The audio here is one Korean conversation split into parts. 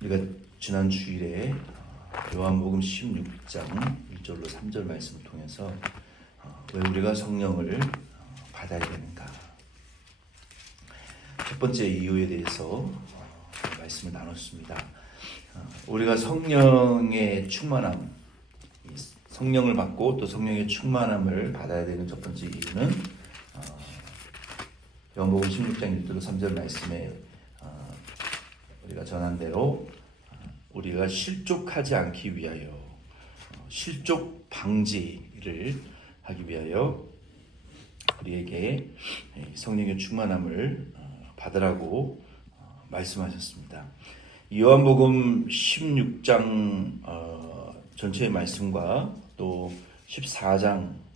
우리가 지난 주일에 요한복음 16장 1절로 3절 말씀을 통해서 왜 우리가 성령을 받아야 되는가, 첫 번째 이유에 대해서 말씀을 나눴습니다. 우리가 성령의 충만함, 성령을 받고 또 성령의 충만함을 받아야 되는 첫 번째 이유는 요한복음 16장 1절로 3절 말씀에 우리가 전한 대로 우리가 실족하지 않기 위하여, 실족 방지를 하기 위하여 우리에게 성령의 충만함을 받으라고 말씀하셨습니다. 요한복음 16장 전체의 말씀과 또 14장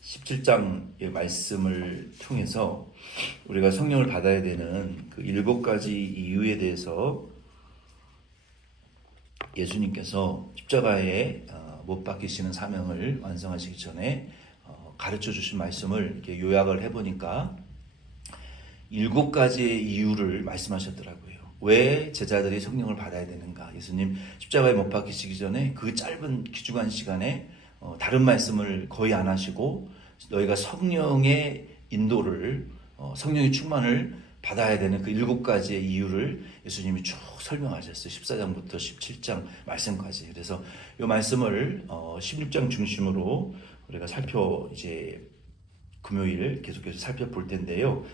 17장의 말씀을 통해서 우리가 성령을 받아야 되는 그 7가지 이유에 대해서 예수님께서 십자가에 못 박히시는 사명을 완성하시기 전에 가르쳐 주신 말씀을 이렇게 요약을 해보니까 7가지의 이유를 말씀하셨더라고요. 왜 제자들이 성령을 받아야 되는가? 예수님 십자가에 못 박히시기 전에 그 짧은 귀중한 시간에 다른 말씀을 거의 안 하시고 너희가 성령의 인도를, 성령의 충만을 받아야 되는 그 7가지의 이유를 예수님이 쭉 설명하셨어요. 14장부터 17장 말씀까지. 그래서 이 말씀을 16장 중심으로 우리가 이제 금요일 계속해서 살펴볼 텐데요.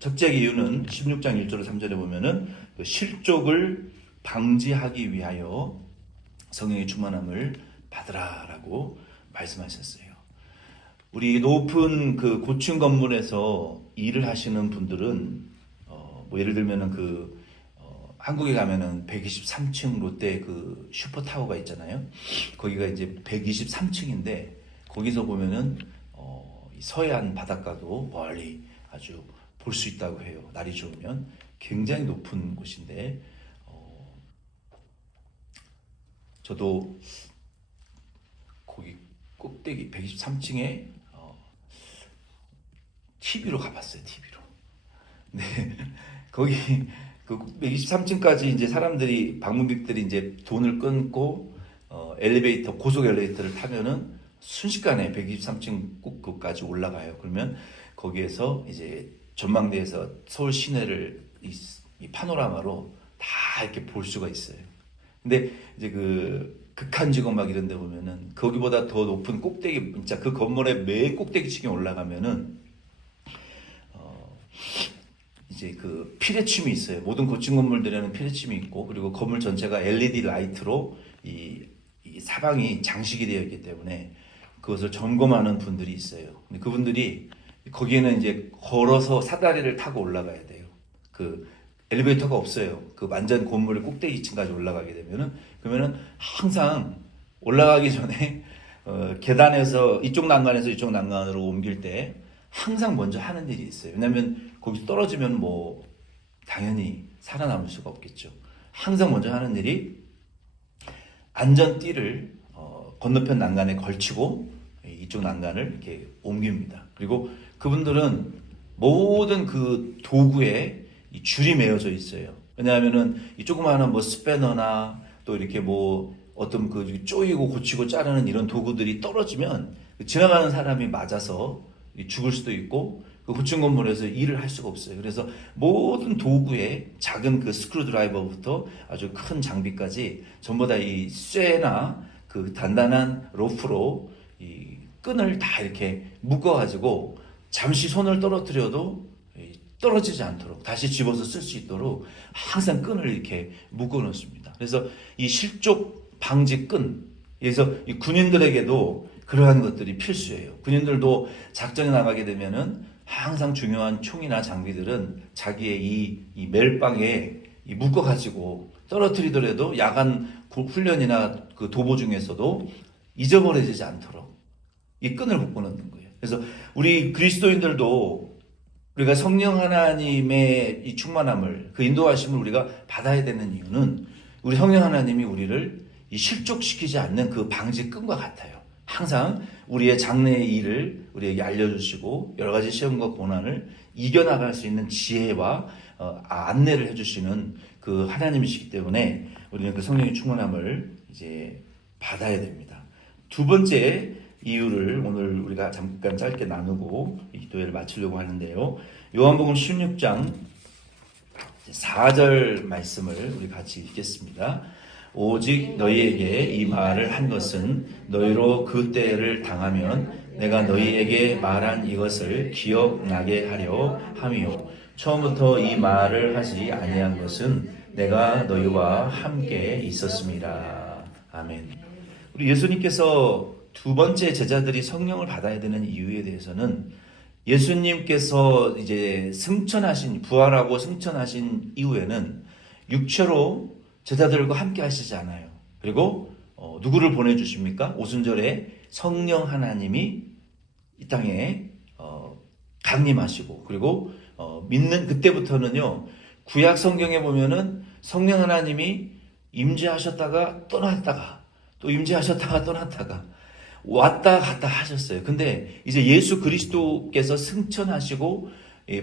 첫째 이유는 16장 1절 3절에 보면은 그 실족을 방지하기 위하여 성령의 충만함을 받으라라고 말씀하셨어요. 우리 높은 그 고층 건물에서 일을 하시는 분들은 뭐 예를 들면은 한국에 가면은 123층 롯데 그 슈퍼타워가 있잖아요. 거기가 이제 123층인데 거기서 보면은 서해안 바닷가도 멀리 아주 볼 수 있다고 해요. 날이 좋으면 굉장히 높은 곳인데 저도 거기 꼭대기 123층에 TV로 가봤어요. TV로. 네, 거기 그 123층까지 이제 사람들이 방문객들이 이제 돈을 끊고 엘리베이터, 고속 엘리베이터를 타면은 순식간에 123층 꼭까지 올라가요. 그러면 거기에서 이제 전망대에서 서울 시내를 이 파노라마로 다 이렇게 볼 수가 있어요. 근데 이제 그 극한 직업 막 이런 데 보면은 거기보다 더 높은 꼭대기, 진짜 그 건물의 맨 꼭대기층에 올라가면은 이제 그 피뢰침이 있어요. 모든 고층 건물들에는 피뢰침이 있고, 그리고 건물 전체가 LED 라이트로 이 사방이 장식이 되어 있기 때문에 그것을 점검하는 분들이 있어요. 근데 그분들이 거기에는 이제 걸어서 사다리를 타고 올라가야 돼요. 그 엘리베이터가 없어요. 그 완전 건물의 꼭대기층까지 올라가게 되면은, 그러면은 항상 올라가기 전에 계단에서 이쪽 난간에서 이쪽 난간으로 옮길 때 항상 먼저 하는 일이 있어요. 왜냐하면 거기 떨어지면 뭐 당연히 살아남을 수가 없겠죠. 항상 먼저 하는 일이 안전띠를 건너편 난간에 걸치고 이쪽 난간을 이렇게 옮깁니다. 그리고 그분들은 모든 그 도구에 이 줄이 매어져 있어요. 왜냐하면은 이 조그마한 뭐 스패너나 또 이렇게 뭐 어떤 그 쪼이고 고치고 자르는 이런 도구들이 떨어지면 지나가는 사람이 맞아서 죽을 수도 있고 그 고층 건물에서 일을 할 수가 없어요. 그래서 모든 도구에 작은 그 스크루 드라이버부터 아주 큰 장비까지 전부 다 이 쇠나 그 단단한 로프로 이 끈을 다 이렇게 묶어가지고 잠시 손을 떨어뜨려도 떨어지지 않도록 다시 집어서 쓸 수 있도록 항상 끈을 이렇게 묶어 놓습니다. 그래서 이 실족 방지 끈, 그래서 이 군인들에게도 그러한 것들이 필수예요. 군인들도 작전에 나가게 되면은 항상 중요한 총이나 장비들은 자기의 이 멜빵에 묶어가지고 떨어뜨리더라도 야간 훈련이나 그 도보 중에서도 잊어버려지지 않도록 이 끈을 묶어 놓는 거예요. 그래서 우리 그리스도인들도 우리가 성령 하나님의 이 충만함을, 그 인도하심을 우리가 받아야 되는 이유는 우리 성령 하나님이 우리를 이 실족시키지 않는 그 방지 끈과 같아요. 항상 우리의 장래의 일을 우리에게 알려주시고 여러 가지 시험과 고난을 이겨나갈 수 있는 지혜와 안내를 해주시는 그 그 하나님이시기 때문에 우리는 그 성령의 충만함을 이제 받아야 됩니다. 두 번째 이유를 오늘 우리가 잠깐 짧게 나누고 이 기도회를 마치려고 하는데요. 요한복음 16장 4절 말씀을 우리 같이 읽겠습니다. 오직 너희에게 이 말을 한 것은 너희로 그 때를 당하면 내가 너희에게 말한 이것을 기억나게 하려 함이요. 처음부터 이 말을 하지 아니한 것은 내가 너희와 함께 있었습니다. 아멘. 우리 예수님께서 두 번째 제자들이 성령을 받아야 되는 이유에 대해서는 예수님께서 이제 부활하고 승천하신 이후에는 육체로 제자들과 함께 하시지 않아요. 그리고 누구를 보내주십니까? 오순절에 성령 하나님이 이 땅에 강림하시고, 그리고 믿는 그때부터는요, 구약 성경에 보면은 성령 하나님이 임재하셨다가 떠났다가 또 임재하셨다가 떠났다가 왔다 갔다 하셨어요. 근데 이제 예수 그리스도께서 승천하시고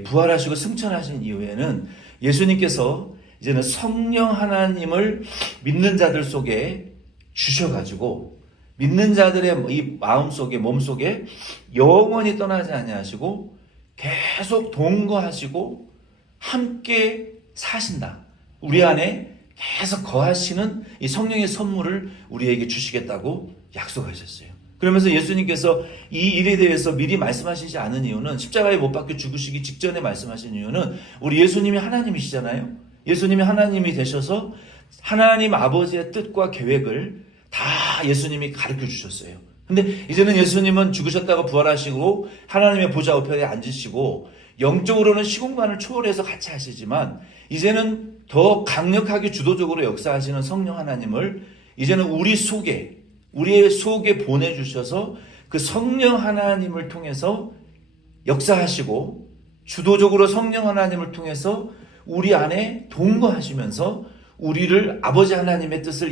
부활하시고 승천하신 이후에는 예수님께서 이제는 성령 하나님을 믿는 자들 속에 주셔가지고 믿는 자들의 이 마음 속에 몸 속에 영원히 떠나지 아니하시고 계속 동거하시고 함께 사신다. 우리 안에 계속 거하시는 이 성령의 선물을 우리에게 주시겠다고 약속하셨어요. 그러면서 예수님께서 이 일에 대해서 미리 말씀하시지 않은 이유는, 십자가에 못 박혀 죽으시기 직전에 말씀하신 이유는, 우리 예수님이 하나님이시잖아요. 예수님이 하나님이 되셔서 하나님 아버지의 뜻과 계획을 다 예수님이 가르쳐 주셨어요. 근데 이제는 예수님은 죽으셨다가 부활하시고 하나님의 보좌 우편에 앉으시고 영적으로는 시공간을 초월해서 같이 하시지만, 이제는 더 강력하게 주도적으로 역사하시는 성령 하나님을 이제는 우리의 속에 보내주셔서 그 성령 하나님을 통해서 역사하시고, 주도적으로 성령 하나님을 통해서 우리 안에 동거하시면서 우리를 아버지 하나님의 뜻을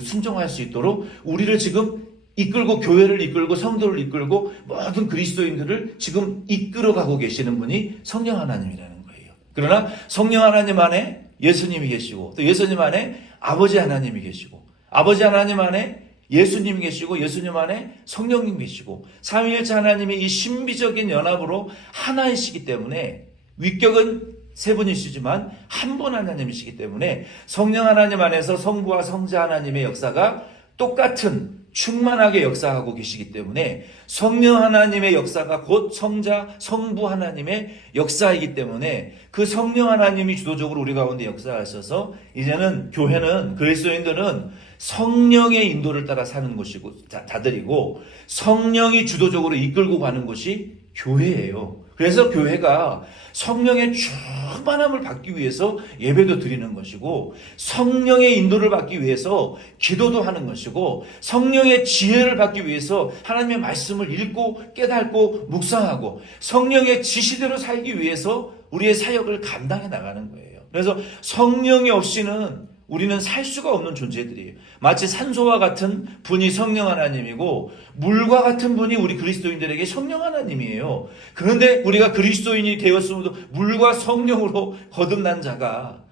순종할 수 있도록 우리를 지금 이끌고, 교회를 이끌고 성도를 이끌고 모든 그리스도인들을 지금 이끌어가고 계시는 분이 성령 하나님이라는 거예요. 그러나 성령 하나님 안에 예수님이 계시고, 또 예수님 안에 아버지 하나님이 계시고, 아버지 하나님 안에 예수님이 계시고, 예수님 안에 성령님이 계시고, 삼위일체 하나님의 이 신비적인 연합으로 하나이시기 때문에, 위격은 세 분이시지만 한 분 하나님이시기 때문에 성령 하나님 안에서 성부와 성자 하나님의 역사가 똑같은 충만하게 역사하고 계시기 때문에, 성령 하나님의 역사가 곧 성부 하나님의 역사이기 때문에, 그 성령 하나님이 주도적으로 우리 가운데 역사하셔서 이제는 교회는, 그리스도인들은 성령의 인도를 따라 사는 것이고 자들이고, 성령이 주도적으로 이끌고 가는 것이 교회예요. 그래서 교회가 성령의 충만함을 받기 위해서 예배도 드리는 것이고, 성령의 인도를 받기 위해서 기도도 하는 것이고, 성령의 지혜를 받기 위해서 하나님의 말씀을 읽고 깨닫고 묵상하고 성령의 지시대로 살기 위해서 우리의 사역을 감당해 나가는 거예요. 그래서 성령이 없이는 우리는 살 수가 없는 존재들이에요. 마치 산소와 같은 분이 성령 하나님이고 물과 같은 분이 우리 그리스도인들에게 성령 하나님이에요. 그런데 우리가 그리스도인이 되었음에도 물과 성령으로 거듭난 자가,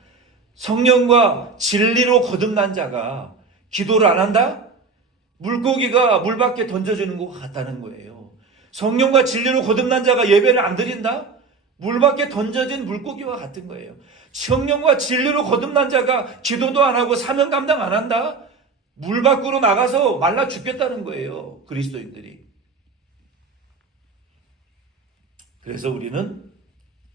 성령과 진리로 거듭난 자가 기도를 안 한다? 물고기가 물 밖에 던져지는 것 같다는 거예요. 성령과 진리로 거듭난 자가 예배를 안 드린다? 물 밖에 던져진 물고기와 같은 거예요. 성령과 진리로 거듭난 자가 기도도 안 하고 사명 감당 안 한다? 물 밖으로 나가서 말라 죽겠다는 거예요, 그리스도인들이. 그래서 우리는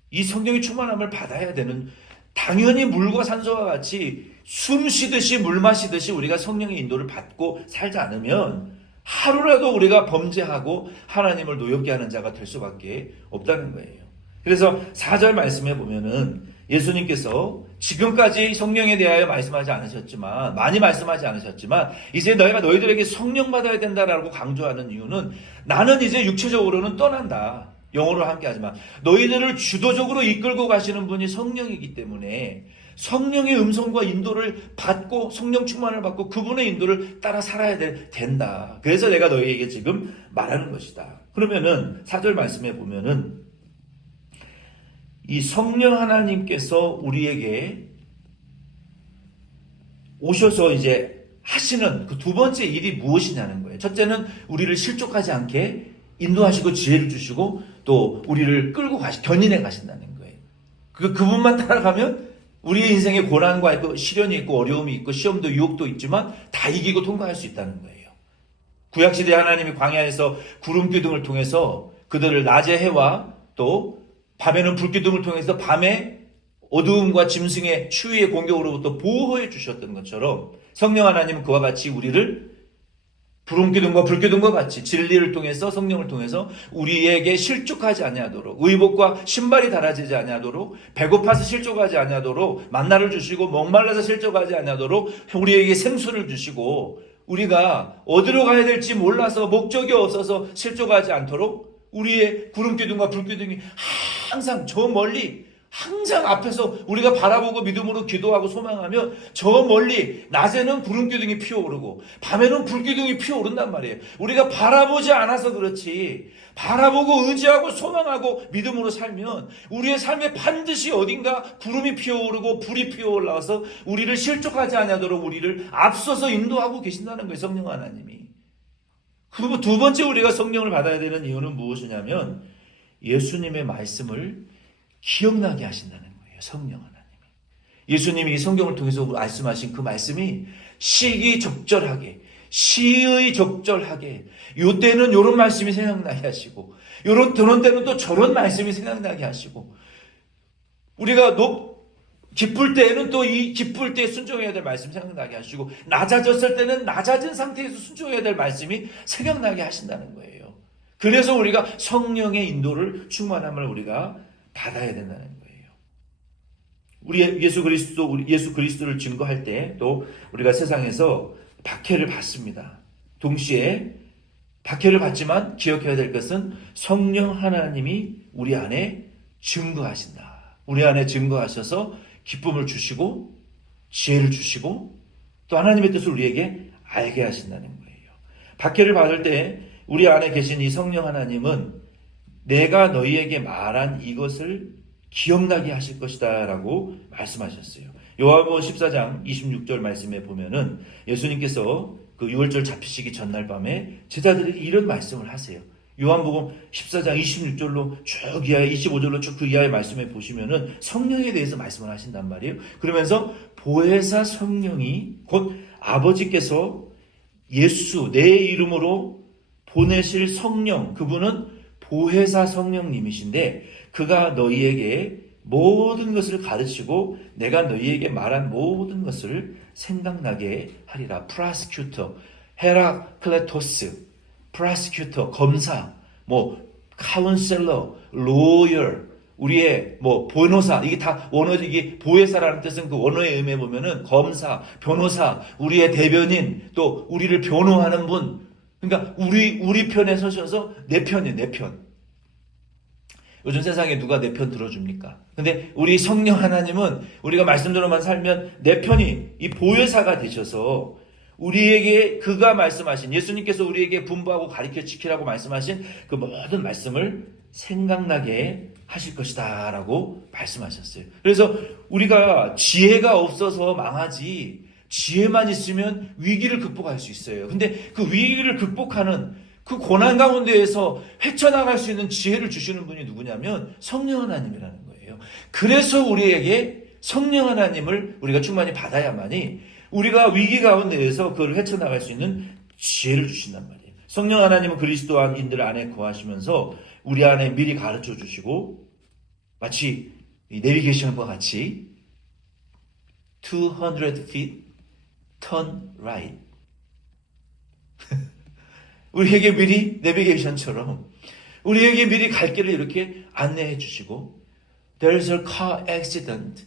이 성령의 충만함을 받아야 되는, 당연히 물과 산소와 같이 숨 쉬듯이 물 마시듯이 우리가 성령의 인도를 받고 살지 않으면 하루라도 우리가 범죄하고 하나님을 노엽게 하는 자가 될 수밖에 없다는 거예요. 그래서 4절 말씀해 보면은 예수님께서 지금까지 성령에 대하여 말씀하지 않으셨지만, 많이 말씀하지 않으셨지만, 이제 너희들에게 성령 받아야 된다라고 강조하는 이유는, 나는 이제 육체적으로는 떠난다, 영으로 함께 하지만 너희들을 주도적으로 이끌고 가시는 분이 성령이기 때문에 성령의 음성과 인도를 받고, 성령 충만을 받고 그분의 인도를 따라 살아야 된다. 그래서 내가 너희에게 지금 말하는 것이다. 그러면은 4절 말씀해 보면은 이 성령 하나님께서 우리에게 오셔서 이제 하시는 그 두 번째 일이 무엇이냐는 거예요. 첫째는 우리를 실족하지 않게 인도하시고 지혜를 주시고 또 우리를 끌고 견인해 가신다는 거예요. 그분만 따라가면 우리의 인생에 고난과 있고 시련이 있고 어려움이 있고 시험도 유혹도 있지만 다 이기고 통과할 수 있다는 거예요. 구약시대 하나님이 광야에서 구름기둥을 통해서 그들을 낮에 해와 또 밤에는 불기둥을 통해서 밤에 어두움과 짐승의 추위의 공격으로부터 보호해 주셨던 것처럼 성령 하나님은 그와 같이 우리를 구름기둥과 불기둥과 같이 진리를 통해서 성령을 통해서 우리에게 실족하지 아니하도록 의복과 신발이 닳아지지 아니하도록 배고파서 실족하지 아니하도록 만나를 주시고 목말라서 실족하지 아니하도록 우리에게 생수를 주시고 우리가 어디로 가야 될지 몰라서 목적이 없어서 실족하지 않도록 우리의 구름기둥과 불기둥이 항상 저 멀리 항상 앞에서 우리가 바라보고 믿음으로 기도하고 소망하며 저 멀리 낮에는 구름기둥이 피어오르고 밤에는 불기둥이 피어오른단 말이에요. 우리가 바라보지 않아서 그렇지 바라보고 의지하고 소망하고 믿음으로 살면 우리의 삶에 반드시 어딘가 구름이 피어오르고 불이 피어올라서 우리를 실족하지 않도록 우리를 앞서서 인도하고 계신다는 거예요. 성령 하나님이. 그리고 두 번째 우리가 성령을 받아야 되는 이유는 무엇이냐면 예수님의 말씀을 기억나게 하신다는 거예요. 성령 하나님이. 예수님이 이 성경을 통해서 말씀하신 그 말씀이 시기적절하게 시의 적절하게 요때는 요런 말씀이 생각나게 하시고 저런 때는 또 저런 말씀이 생각나게 하시고 우리가 기쁠 때에는 또 이 기쁠 때 순종해야 될 말씀 생각나게 하시고 낮아졌을 때는 낮아진 상태에서 순종해야 될 말씀이 생각나게 하신다는 거예요. 그래서 우리가 성령의 인도를 충만함을 우리가 받아야 된다는 거예요. 우리 예수 그리스도를 증거할 때 또 우리가 세상에서 박해를 받습니다. 동시에 박해를 받지만 기억해야 될 것은 성령 하나님이 우리 안에 증거하신다. 우리 안에 증거하셔서 기쁨을 주시고 지혜를 주시고 또 하나님의 뜻을 우리에게 알게 하신다는 거예요. 박해를 받을 때 우리 안에 계신 이 성령 하나님은 내가 너희에게 말한 이것을 기억나게 하실 것이다 라고 말씀하셨어요. 요한복음 14장 26절 말씀에 보면은 예수님께서 그 유월절 잡히시기 전날 밤에 제자들에게 이런 말씀을 하세요. 요한복음 14장 26절로 쭉 이하에 25절로 쭉 그 이하의 말씀에 보시면은 성령에 대해서 말씀을 하신단 말이에요. 그러면서 보혜사 성령이 곧 아버지께서 예수 내 이름으로 보내실 성령 그분은 보혜사 성령님이신데 그가 너희에게 모든 것을 가르치고 내가 너희에게 말한 모든 것을 생각나게 하리라. 프라스큐터, 헤라클레토스, 프라스큐터, 검사, 카운셀러, 로이어, 우리의 변호사, 이게 다 이게 보혜사라는 뜻은 그 원어의 의미에 보면은 검사, 변호사, 우리의 대변인, 또 우리를 변호하는 분. 그러니까 우리 편에 서셔서 내 편이에요, 내 편. 요즘 세상에 누가 내 편 들어줍니까? 근데 우리 성령 하나님은 우리가 말씀대로만 살면 내 편이 이 보혜사가 되셔서 우리에게 그가 말씀하신 예수님께서 우리에게 분부하고 가르쳐 지키라고 말씀하신 그 모든 말씀을 생각나게 하실 것이다 라고 말씀하셨어요. 그래서 우리가 지혜가 없어서 망하지 지혜만 있으면 위기를 극복할 수 있어요. 근데 그 위기를 극복하는 그 고난 가운데에서 헤쳐나갈 수 있는 지혜를 주시는 분이 누구냐면 성령 하나님이라는 거예요. 그래서 우리에게 성령 하나님을 우리가 충만히 받아야만이 우리가 위기 가운데에서 그걸 헤쳐나갈 수 있는 지혜를 주신단 말이에요. 성령 하나님은 그리스도인들 안에 거하시면서 우리 안에 미리 가르쳐 주시고 마치 이 내비게이션과 같이 200 feet turn right 우리에게 미리 내비게이션처럼 우리에게 미리 갈 길을 이렇게 안내해 주시고 There's a car accident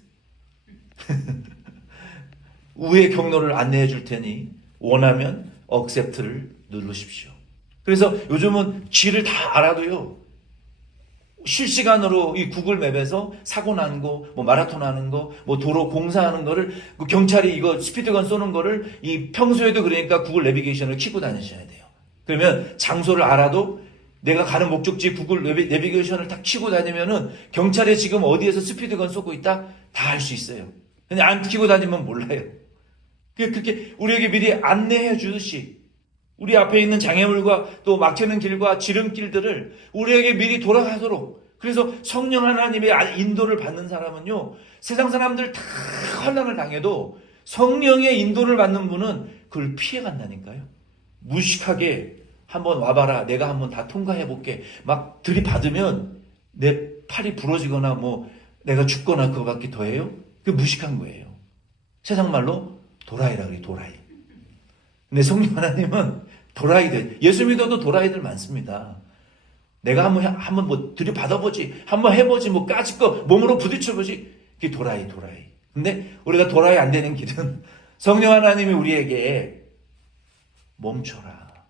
우회의 경로를 안내해 줄 테니 원하면 accept를 누르십시오. 그래서 요즘은 길을 다 알아도요. 실시간으로 이 구글 맵에서 사고 난 거, 마라톤 하는 거, 도로 공사하는 거를 경찰이 이거 스피드건 쏘는 거를 이 평소에도 그러니까 구글 내비게이션을 켜고 다니셔야 돼요. 그러면 장소를 알아도 내가 가는 목적지 구글 내비게이션을 딱 켜고 다니면은 경찰이 지금 어디에서 스피드건 쏘고 있다 다 알 수 있어요. 근데 안 켜고 다니면 몰라요. 그렇게 우리에게 미리 안내해 주듯이 우리 앞에 있는 장애물과 또 막히는 길과 지름길들을 우리에게 미리 돌아가도록, 그래서 성령 하나님의 인도를 받는 사람은요, 세상 사람들 다 환난을 당해도 성령의 인도를 받는 분은 그걸 피해 간다니까요. 무식하게 한번 와봐라, 내가 한번 다 통과해 볼게, 막 들이받으면 내 팔이 부러지거나 뭐 내가 죽거나 그거밖에 더해요? 그게 무식한 거예요. 세상 말로 도라이라 그래, 도라이. 근데 성령 하나님은 도라이들, 예수 믿어도 도라이들 많습니다. 내가 한번 뭐 들이받아보지, 한번 해보지, 뭐 까짓 거 몸으로 부딪혀보지, 그게 도라이. 근데 우리가 도라이 안 되는 길은 성령 하나님이 우리에게 멈춰라.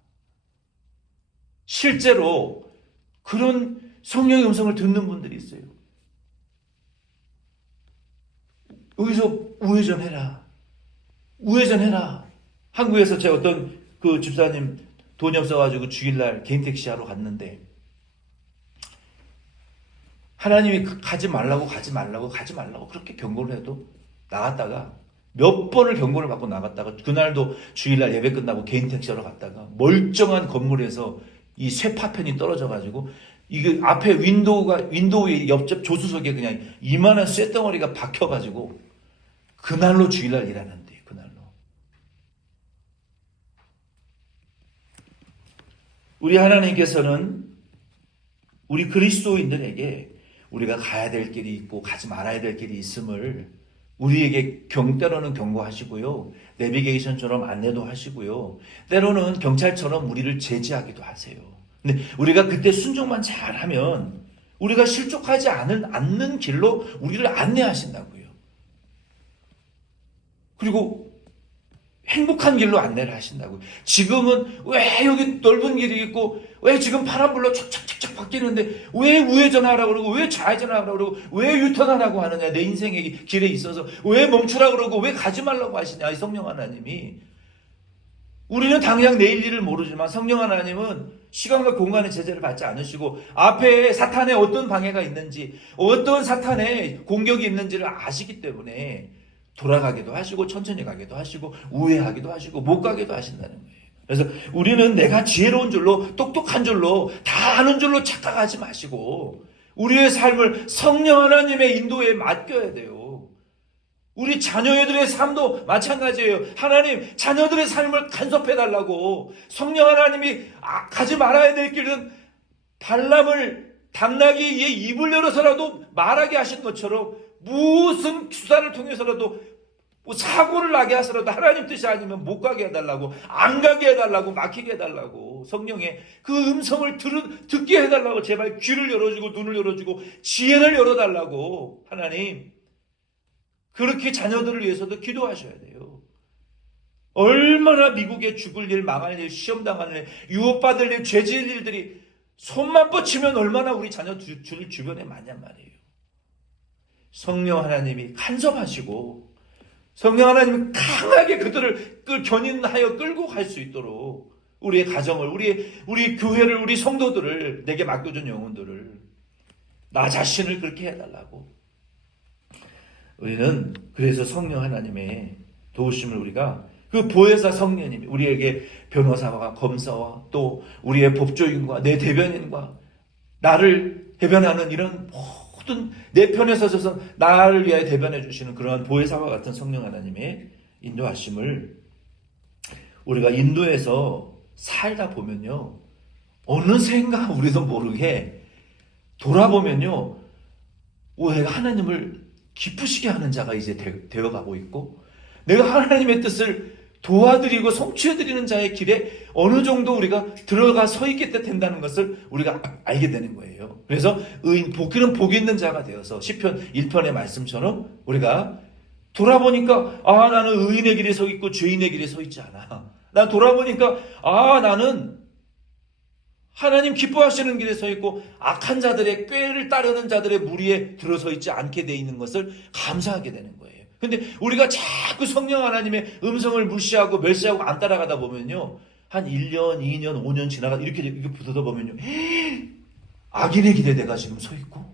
실제로 그런 성령의 음성을 듣는 분들이 있어요. 여기서 우회전해라. 한국에서 제 어떤 그 집사님 돈이 없어가지고 주일날 개인 택시 하러 갔는데, 하나님이 가지 말라고 그렇게 경고를 해도 나갔다가, 몇 번을 경고를 받고 나갔다가, 그날도 주일날 예배 끝나고 개인 택시하러 갔다가 멀쩡한 건물에서 이 쇠파편이 떨어져가지고 이게 앞에 윈도우의 옆집 조수석에 그냥 이만한 쇠덩어리가 박혀가지고 그날로 주일날 일하는데, 그날로. 우리 하나님께서는 우리 그리스도인들에게 우리가 가야 될 길이 있고 가지 말아야 될 길이 있음을 우리에게 때로는 경고하시고요, 내비게이션처럼 안내도 하시고요, 때로는 경찰처럼 우리를 제지하기도 하세요. 근데 우리가 그때 순종만 잘하면 우리가 실족하지 않는 길로 우리를 안내하신다고요. 그리고 행복한 길로 안내를 하신다고요. 지금은 왜 여기 넓은 길이 있고 왜 지금 파란불로 촥촥촥촥 바뀌는데 왜 우회전하라고 그러고 왜 좌회전하라고 그러고 왜 유턴하라고 하느냐, 내 인생의 길에 있어서 왜 멈추라고 그러고 왜 가지 말라고 하시냐, 이 성령 하나님이. 우리는 당장 내일 일을 모르지만 성령 하나님은 시간과 공간의 제재를 받지 않으시고 앞에 사탄의 어떤 방해가 있는지, 어떤 사탄의 공격이 있는지를 아시기 때문에 돌아가기도 하시고 천천히 가기도 하시고 우회하기도 하시고 못 가기도 하신다는 거예요. 그래서 우리는 내가 지혜로운 줄로, 똑똑한 줄로, 다 아는 줄로 착각하지 마시고 우리의 삶을 성령 하나님의 인도에 맡겨야 돼요. 우리 자녀들의 삶도 마찬가지예요. 하나님, 자녀들의 삶을 간섭해달라고. 성령 하나님이 가지 말아야 될 길은 발람을 당나귀의 입을 열어서라도 말하게 하신 것처럼 무슨 수단을 통해서라도 뭐 사고를 나게 하서라도 하나님 뜻이 아니면 못 가게 해달라고, 안 가게 해달라고, 막히게 해달라고, 성령의 그 음성을 듣게 해달라고, 제발 귀를 열어주고 눈을 열어주고 지혜를 열어달라고, 하나님 그렇게 자녀들을 위해서도 기도하셔야 돼요. 얼마나 미국에 죽을 일, 망할 일, 시험당할 일, 유혹받을 일, 죄질 일들이 손만 뻗치면 얼마나 우리 자녀 주변에 많냔 말이에요. 성령 하나님이 간섭하시고 성령 하나님이 강하게 그들을 견인하여 끌고 갈 수 있도록 우리의 가정을, 우리 교회를, 우리 성도들을, 내게 맡겨준 영혼들을, 나 자신을 그렇게 해달라고. 우리는 그래서 성령 하나님의 도우심을 우리가, 그 보혜사 성령님이 우리에게 변호사와 검사와 또 우리의 법조인과 내 대변인과 나를 대변하는 이런 모든 내 편에 서셔서 나를 위하여 대변해 주시는 그러한 보혜사와 같은 성령 하나님의 인도하심을 우리가 인도에서 살다 보면요, 어느샌가 우리도 모르게 돌아보면요, 내가 하나님을 기쁘시게 하는 자가 이제 되어가고 있고, 내가 하나님의 뜻을 도와드리고 성취해드리는 자의 길에 어느 정도 우리가 들어가 서 있게 된다는 것을 우리가 알게 되는 거예요. 그래서 그는 복 있는 자가 되어서 시편 1편의 말씀처럼 우리가 돌아보니까 나는 의인의 길에 서 있고 죄인의 길에 서 있지 않아. 난 돌아보니까 나는 하나님 기뻐하시는 길에 서 있고 악한 자들의 꾀를 따르는 자들의 무리에 들어서 있지 않게 돼 있는 것을 감사하게 되는 거예요. 근데 우리가 자꾸 성령 하나님의 음성을 무시하고 멸시하고 안 따라가다 보면요, 한 1년, 2년, 5년 지나가 이렇게 붙어다 보면요, 악인의 길에 내가 지금 서 있고,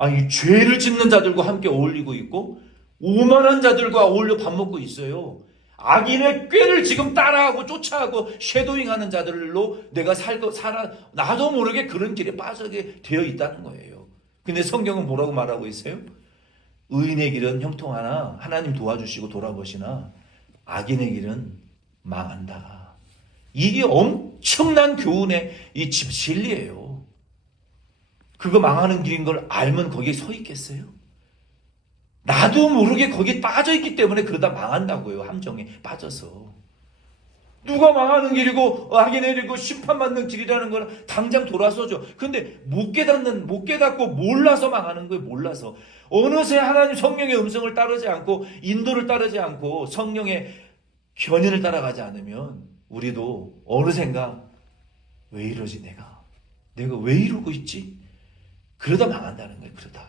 이 죄를 짓는 자들과 함께 어울리고 있고 오만한 자들과 어울려 밥 먹고 있어요. 악인의 꾀를 지금 따라하고 쫓아하고 쉐도잉하는 자들로 내가 나도 모르게 그런 길에 빠지게 되어 있다는 거예요. 근데 성경은 뭐라고 말하고 있어요? 의인의 길은 형통하나 하나님 도와주시고 돌아보시나 악인의 길은 망한다. 이게 엄청난 교훈의 이 진리예요. 그거 망하는 길인 걸 알면 거기에 서 있겠어요? 나도 모르게 거기에 빠져 있기 때문에 그러다 망한다고요. 함정에 빠져서. 누가 망하는 길이고 악인의 길이고 심판받는 길이라는 건 당장 돌아서죠. 근데 못 깨닫고 몰라서 망하는 거예요. 몰라서. 어느새 하나님 성령의 음성을 따르지 않고 인도를 따르지 않고 성령의 견인을 따라가지 않으면 우리도 어느샌가 왜 이러지 내가 왜 이러고 있지? 그러다 망한다는 거예요. 그러다.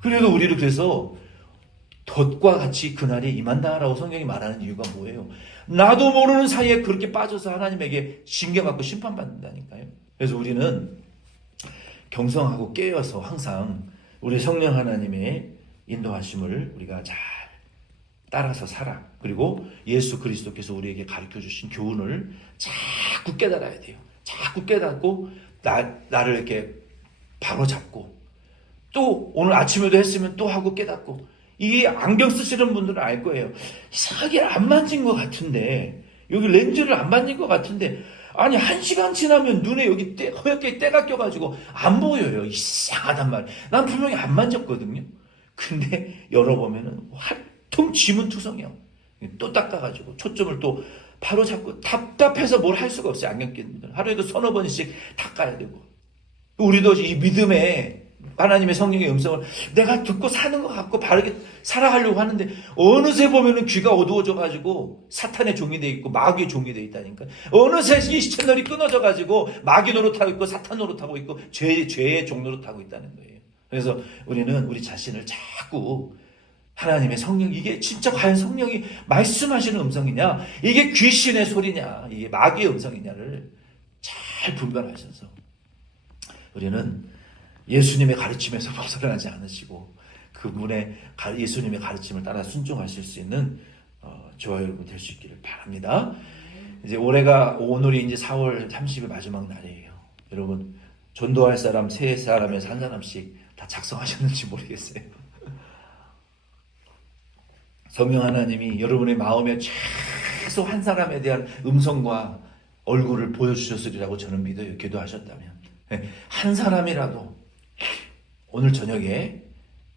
그래도 우리를 그래서 덫과 같이 그날이 임한다라고 성경이 말하는 이유가 뭐예요? 나도 모르는 사이에 그렇게 빠져서 하나님에게 징계받고 심판받는다니까요. 그래서 우리는 경성하고 깨어서 항상 우리 성령 하나님의 인도하심을 우리가 잘 따라서 살아. 그리고 예수 그리스도께서 우리에게 가르쳐 주신 교훈을 자꾸 깨달아야 돼요. 자꾸 깨닫고 나를 이렇게 바로 잡고 또 오늘 아침에도 했으면 또 하고 깨닫고. 이게 안경 쓰시는 분들은 알 거예요. 이상하게 안 만진 것 같은데 여기 렌즈를 안 만진 것 같은데 아니 1시간 지나면 눈에 여기 허옇게 때가 껴가지고 안 보여요. 이상하단 말이에요. 난 분명히 안 만졌거든요. 근데 열어보면은 화통 지문투성이요. 또 닦아가지고 초점을 또 바로 잡고 답답해서 뭘 할 수가 없어요. 안경 끼는 분들 하루에도 서너 번씩 닦아야 되고. 우리도 이 믿음에 하나님의 성령의 음성을 내가 듣고 사는 것 같고 바르게 살아가려고 하는데 어느새 보면은 귀가 어두워져 가지고 사탄의 종이 돼 있고 마귀의 종이 돼 있다니까. 어느새 이 채널이 끊어져 가지고 마귀 노릇하고 있고 사탄 노릇하고 있고 죄의 종 노릇하고 있다는 거예요. 그래서 우리는 우리 자신을 자꾸 하나님의 성령, 이게 진짜 과연 성령이 말씀하시는 음성이냐, 이게 귀신의 소리냐, 이게 마귀의 음성이냐를 잘 분별하셔서 우리는 예수님의 가르침에서 벗어나지 않으시고 그분의 예수님의 가르침을 따라 순종하실 수 있는 저와 여러분 될 수 있기를 바랍니다. 이제 오늘이 이제 4월 30일 마지막 날이에요. 여러분 전도할 사람 세 사람에서 한 사람씩 다 작성하셨는지 모르겠어요. 성령 하나님이 여러분의 마음에 최소 한 사람에 대한 음성과 얼굴을 보여주셨으리라고 저는 믿어요. 기도하셨다면 한 사람이라도 오늘 저녁에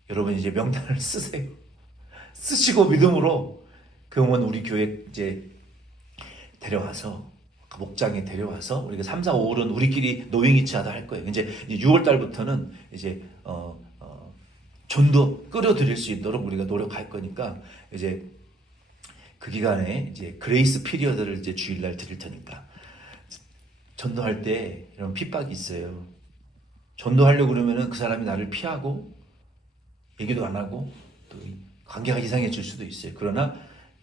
여러분 이제 명단을 쓰세요. 쓰시고 믿음으로 그러면 우리 교회 이제 데려와서 목장에 데려와서 우리가 3, 4, 5월은 우리끼리 노잉이치하다 할 거예요. 이제 6월 달부터는 이제 전도 끌어들일 수 있도록 우리가 노력할 거니까 이제 그 기간에 이제 그레이스 피리어드를 이제 주일날 드릴 테니까 전도할 때 이런 핍박이 있어요. 전도하려고 그러면은 그 사람이 나를 피하고 얘기도 안 하고 또 관계가 이상해질 수도 있어요. 그러나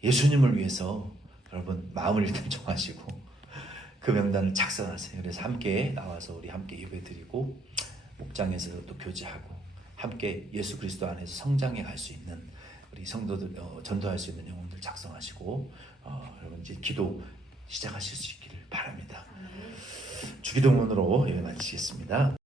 예수님을 위해서 여러분 마음을 일단 정하시고 그 명단을 작성하세요. 그래서 함께 나와서 우리 함께 예배드리고 목장에서 또 교제하고 함께 예수 그리스도 안에서 성장해 갈 수 있는 우리 성도들 전도할 수 있는 영혼들 작성하시고 여러분 이제 기도 시작하실 수 있기를 바랍니다. 주기도문으로 예배 마치겠습니다.